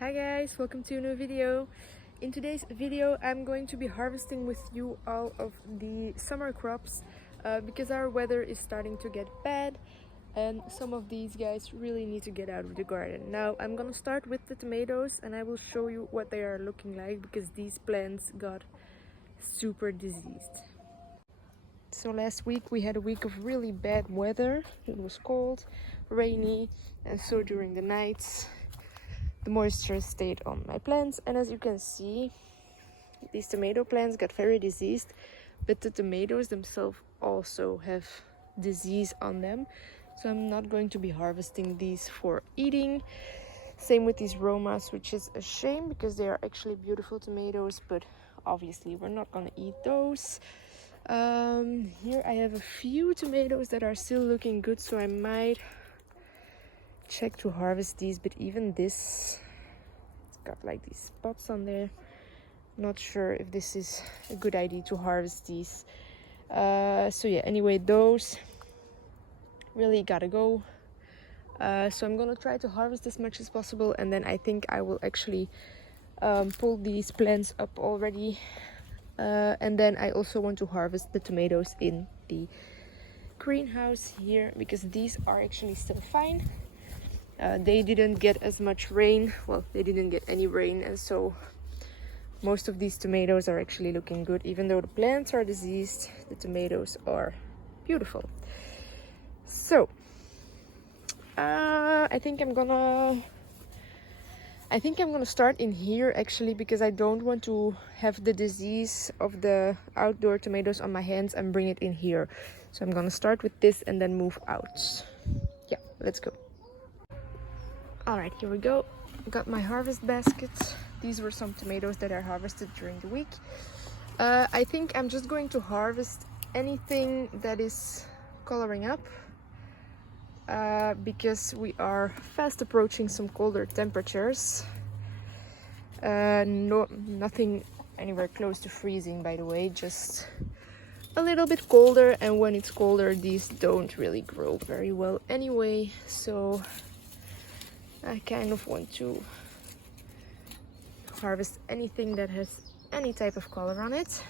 Hi guys, welcome to a new video. In today's video I'm going to be harvesting with you all of the summer crops because our weather is starting to get bad and some of these guys really need to get out of the garden. Now I'm gonna start with the tomatoes and I will show you what they are looking like because these plants got super diseased. So last week we had a week of really bad weather. It was cold, rainy, and so during the nights the moisture stayed on my plants, and as you can see these tomato plants got very diseased, but the tomatoes themselves also have disease on them, so I'm not going to be harvesting these for eating. Same with these Romas, which is a shame because they are actually beautiful tomatoes, but obviously we're not gonna eat those. Here I have a few tomatoes that are still looking good, so I might check to harvest these, but even this, it's got like these spots on there. Not sure if this is a good idea to harvest these. So yeah, anyway, those really gotta go. So I'm gonna try to harvest as much as possible, and then I think I will actually pull these plants up already, and then I also want to harvest the tomatoes in the greenhouse here because these are actually still fine. They didn't get as much rain. Well, they didn't get any rain, and so most of these tomatoes are actually looking good. Even though the plants are diseased, the tomatoes are beautiful. So I think I'm gonna start in here actually, because I don't want to have the disease of the outdoor tomatoes on my hands and bring it in here. So I'm gonna start with this and then move out. Yeah, let's go. Alright, here we go. Got my harvest basket. These were some tomatoes that I harvested during the week. I think I'm just going to harvest anything that is coloring up because we are fast approaching some colder temperatures. Nothing anywhere close to freezing, by the way, just a little bit colder, and when it's colder these don't really grow very well anyway, so I kind of want to harvest anything that has any type of color on it.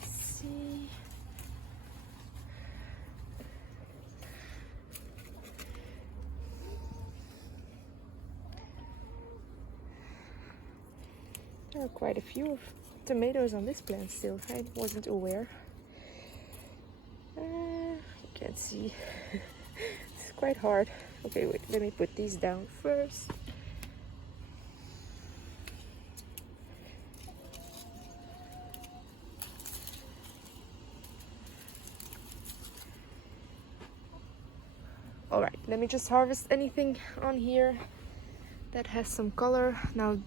Let's see. There are quite a few tomatoes on this plant still. I wasn't aware. You can't see. It's quite hard. Okay, wait, let me put these down first. Alright, let me just harvest anything on here that has some color. Now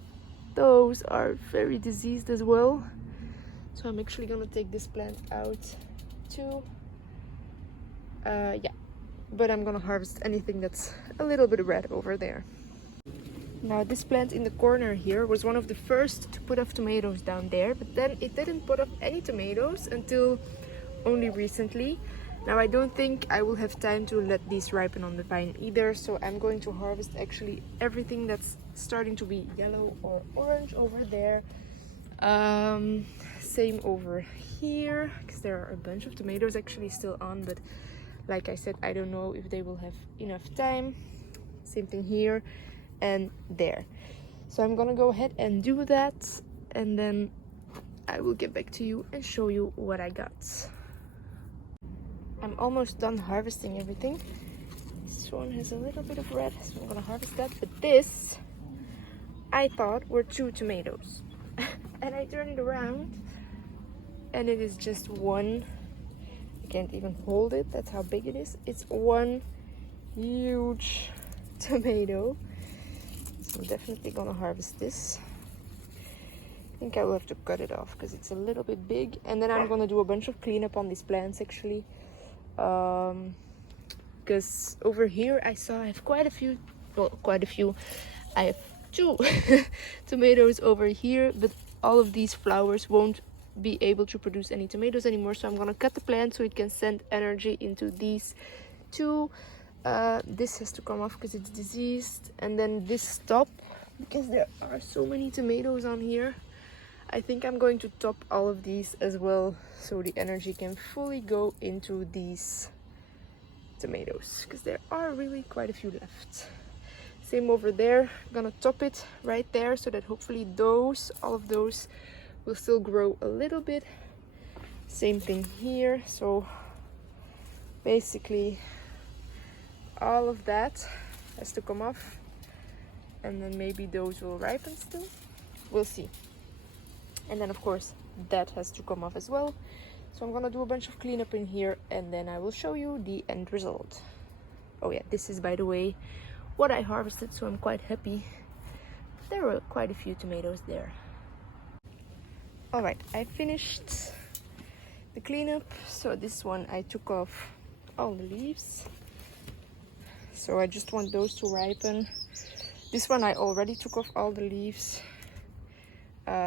those are very diseased as well, so I'm actually gonna take this plant out too. Yeah, but I'm gonna harvest anything that's a little bit red over there. Now this plant in the corner here was one of the first to put off tomatoes down there, but then it didn't put off any tomatoes until only recently. Now I don't think I will have time to let these ripen on the vine either, so I'm going to harvest actually everything that's starting to be yellow or orange over there. Same over here, because there are a bunch of tomatoes actually still on, but like I said, I don't know if they will have enough time. Same thing here and there. So I'm gonna go ahead and do that, and then I will get back to you and show you what I got. I'm almost done harvesting everything. This one has a little bit of red, so I'm gonna harvest that. But this, I thought were 2 tomatoes. And I turned it around and it is just one. I can't even hold it, that's how big it is. It's one huge tomato. So I'm definitely gonna harvest this. I think I will have to cut it off because it's a little bit big. And then I'm gonna do a bunch of cleanup on these plants actually. Because over here I have quite a few, I have 2 tomatoes over here, but all of these flowers won't be able to produce any tomatoes anymore, so I'm gonna cut the plant so it can send energy into these 2 This has to come off because it's diseased, and then this top, because there are so many tomatoes on here. I think I'm going to top all of these as well, so the energy can fully go into these tomatoes, because there are really quite a few left. Same over there. I'm gonna top it right there so that hopefully all of those will still grow a little bit. Same thing here. So basically all of that has to come off, and then maybe those will ripen still. We'll see. And then of course that has to come off as well. So I'm gonna do a bunch of cleanup in here, and then I will show you the end result. Oh yeah, this is, by the way, what I harvested, so I'm quite happy. There were quite a few tomatoes there. Alright, I finished the cleanup. So this one I took off all the leaves. So I just want those to ripen. This one I already took off all the leaves.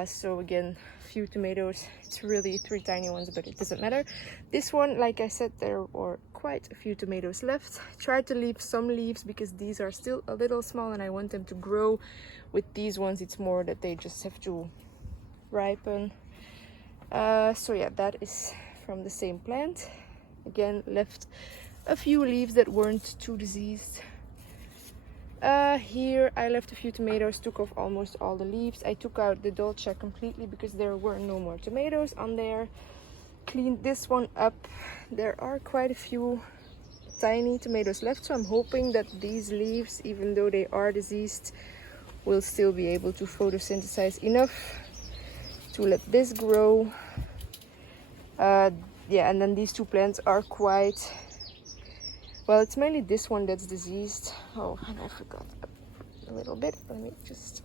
So again, few tomatoes. It's really 3 tiny ones, but it doesn't matter. This one, like I said, there were quite a few tomatoes left. Tried to leave some leaves because these are still a little small and I want them to grow. With these ones, it's more that they just have to ripen. So yeah, that is from the same plant. Again, left a few leaves that weren't too diseased. Here I left a few tomatoes, took off almost all the leaves. I took out the dolce completely because there were no more tomatoes on there. Cleaned this one up. There are quite a few tiny tomatoes left, so I'm hoping that these leaves, even though they are diseased, will still be able to photosynthesize enough to let this grow. Yeah, and then these 2 plants are quite... Well, it's mainly this one that's diseased. Oh, and I forgot a little bit. Let me just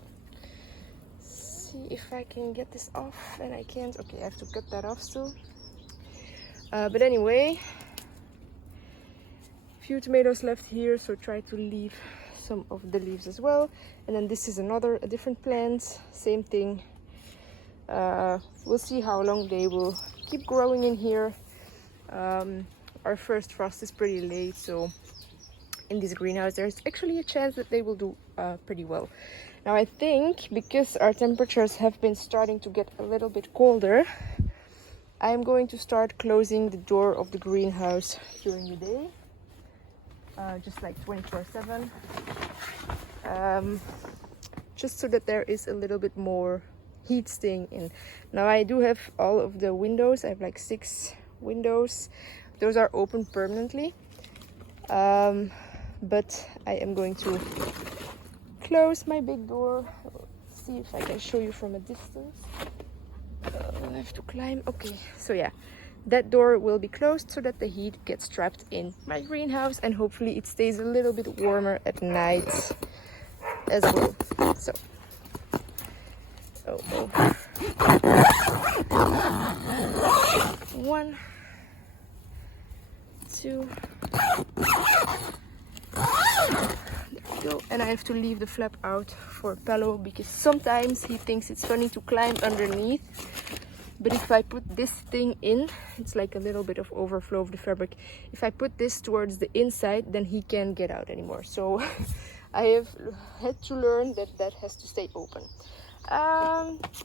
see if I can get this off. And I can't. Okay, I have to cut that off still. But anyway, few tomatoes left here, so try to leave some of the leaves as well. And then this is a different plant. Same thing. We'll see how long they will keep growing in here. Our first frost is pretty late, so in this greenhouse there's actually a chance that they will do pretty well. Now I think because our temperatures have been starting to get a little bit colder, I'm going to start closing the door of the greenhouse during the day, just like 24/7, just so that there is a little bit more heat staying in. Now I do have all of the windows. I have like 6 windows. Those are open permanently, but I am going to close my big door. Let's see if I can show you from a distance. I have to climb. Okay, so yeah, that door will be closed so that the heat gets trapped in my greenhouse, and hopefully it stays a little bit warmer at night as well. So, oh. 1, 2. There we go. And I have to leave the flap out for Pello because sometimes he thinks it's funny to climb underneath. But if I put this thing in, it's like a little bit of overflow of the fabric. If I put this towards the inside, then he can't get out anymore. So I have had to learn that that has to stay open.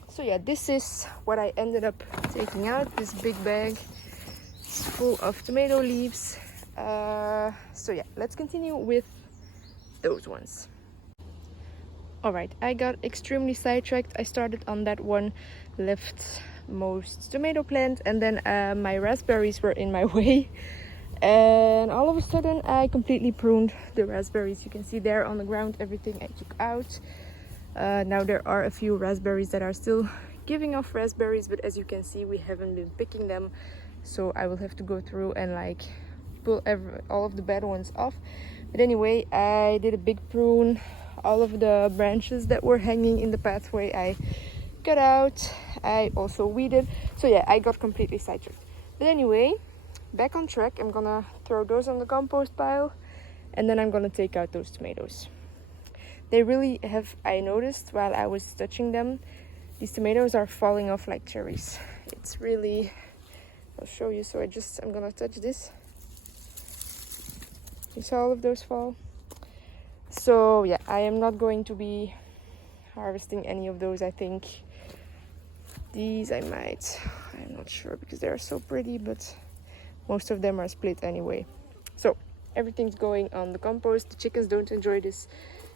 So yeah, this is what I ended up taking out. This big bag is full of tomato leaves. So yeah, let's continue with those ones. Alright, I got extremely sidetracked. I started on that one leftmost tomato plant, and then my raspberries were in my way, and all of a sudden I completely pruned the raspberries. You can see there on the ground everything I took out. Now there are a few raspberries that are still giving off raspberries, but as you can see we haven't been picking them, so I will have to go through and like pull all of the bad ones off. But anyway, I did a big prune. All of the branches that were hanging in the pathway I cut out. I also weeded. So yeah, I got completely sidetracked. But anyway, back on track. I'm gonna throw those on the compost pile, and then I'm gonna take out those tomatoes. They really have, I noticed while I was touching them, these tomatoes are falling off like cherries. It's really, I'll show you. So I'm gonna touch this. You saw all of those fall. So yeah, I am not going to be harvesting any of those. I think these I might. I'm not sure because they are so pretty, but most of them are split anyway. So everything's going on the compost. The chickens don't enjoy this,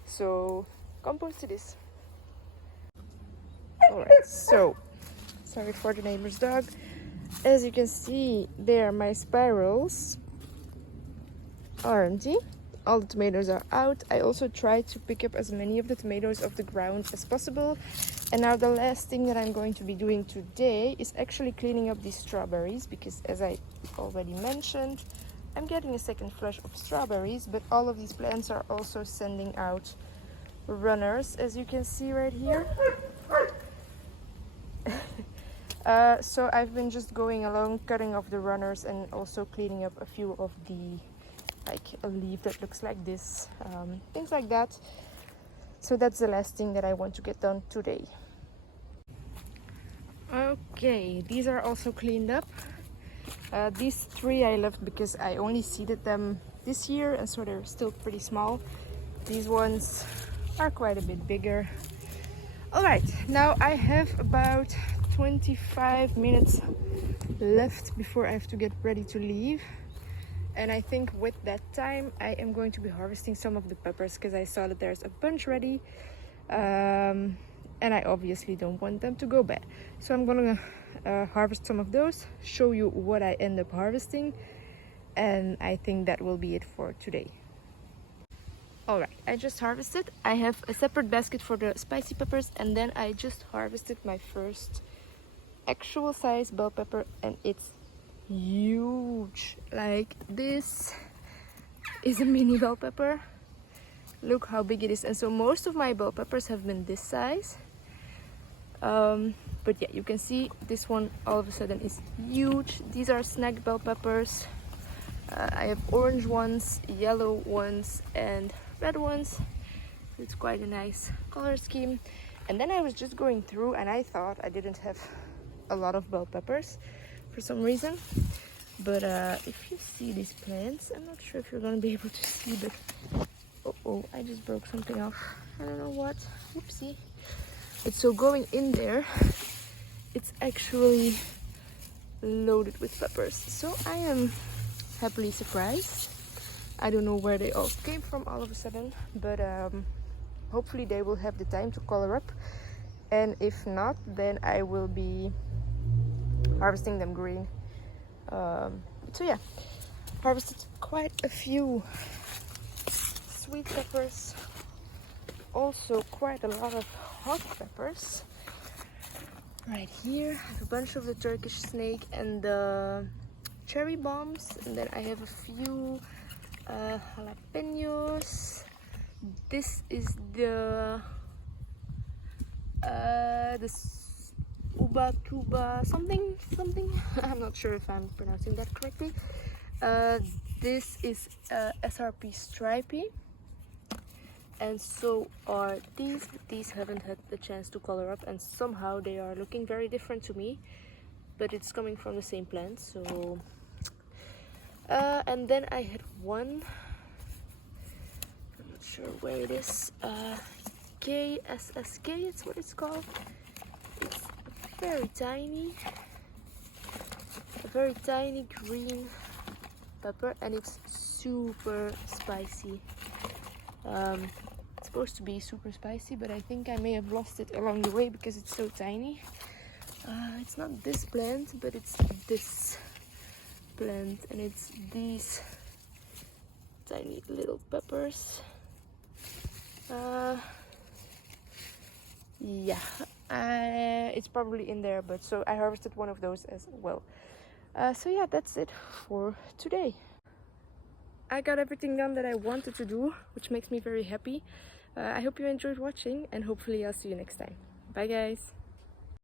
so compost it is. Alright, so sorry for the neighbor's dog. As you can see there, my spirals are empty. All the tomatoes are out. I also tried to pick up as many of the tomatoes off the ground as possible. And now the last thing that I'm going to be doing today is actually cleaning up these strawberries, because as I already mentioned, I'm getting a second flush of strawberries, but all of these plants are also sending out runners, as you can see right here. So I've been just going along, cutting off the runners and also cleaning up a few of the, like a leaf that looks like this, things like that. So that's the last thing that I want to get done today. Okay, these are also cleaned up. These three I left because I only seeded them this year, and so they're still pretty small. These ones are quite a bit bigger. Alright, now I have about 25 minutes left before I have to get ready to leave. And I think with that time I am going to be harvesting some of the peppers, because I saw that there's a bunch ready. And I obviously don't want them to go bad. So I'm gonna harvest some of those, show you what I end up harvesting, and I think that will be it for today. Alright, I just harvested. I have a separate basket for the spicy peppers, and then I just harvested my first actual size bell pepper, and it's huge. Like, this is a mini bell pepper. Look how big it is. And so most of my bell peppers have been this size, but yeah, you can see this one all of a sudden is huge. These are snack bell peppers. I have orange ones, yellow ones, and red ones. It's quite a nice color scheme. And then I was just going through, and I thought I didn't have a lot of bell peppers for some reason, but if you see these plants, I'm not sure if you're gonna be able to see, but oh, I just broke something off. I don't know what. Whoopsie. It's so going in there, it's actually loaded with peppers. So I am happily surprised. I don't know where they all came from all of a sudden, but hopefully they will have the time to color up. And if not, then I will be harvesting them green. So yeah, harvested quite a few sweet peppers, also quite a lot of hot peppers. Right here I have a bunch of the Turkish snake and the cherry bombs, and then I have a few jalapenos. This is the uba cuba something I'm not sure if I'm pronouncing that correctly. This is SRP stripey, and so are these, but these haven't had the chance to color up, and somehow they are looking very different to me, but it's coming from the same plant. So and then I had one, I'm not sure where it is, KSSK, it's what it's called. It's very tiny, a very tiny green pepper, and it's super spicy. It's supposed to be super spicy, but I think I may have lost it along the way because it's so tiny. It's not this plant, but it's this plant, and it's these tiny little peppers. Yeah, it's probably in there, but so I harvested one of those as well. So yeah, that's it for today. I got everything done that I wanted to do, which makes me very happy. I hope you enjoyed watching, and hopefully I'll see you next time. Bye guys!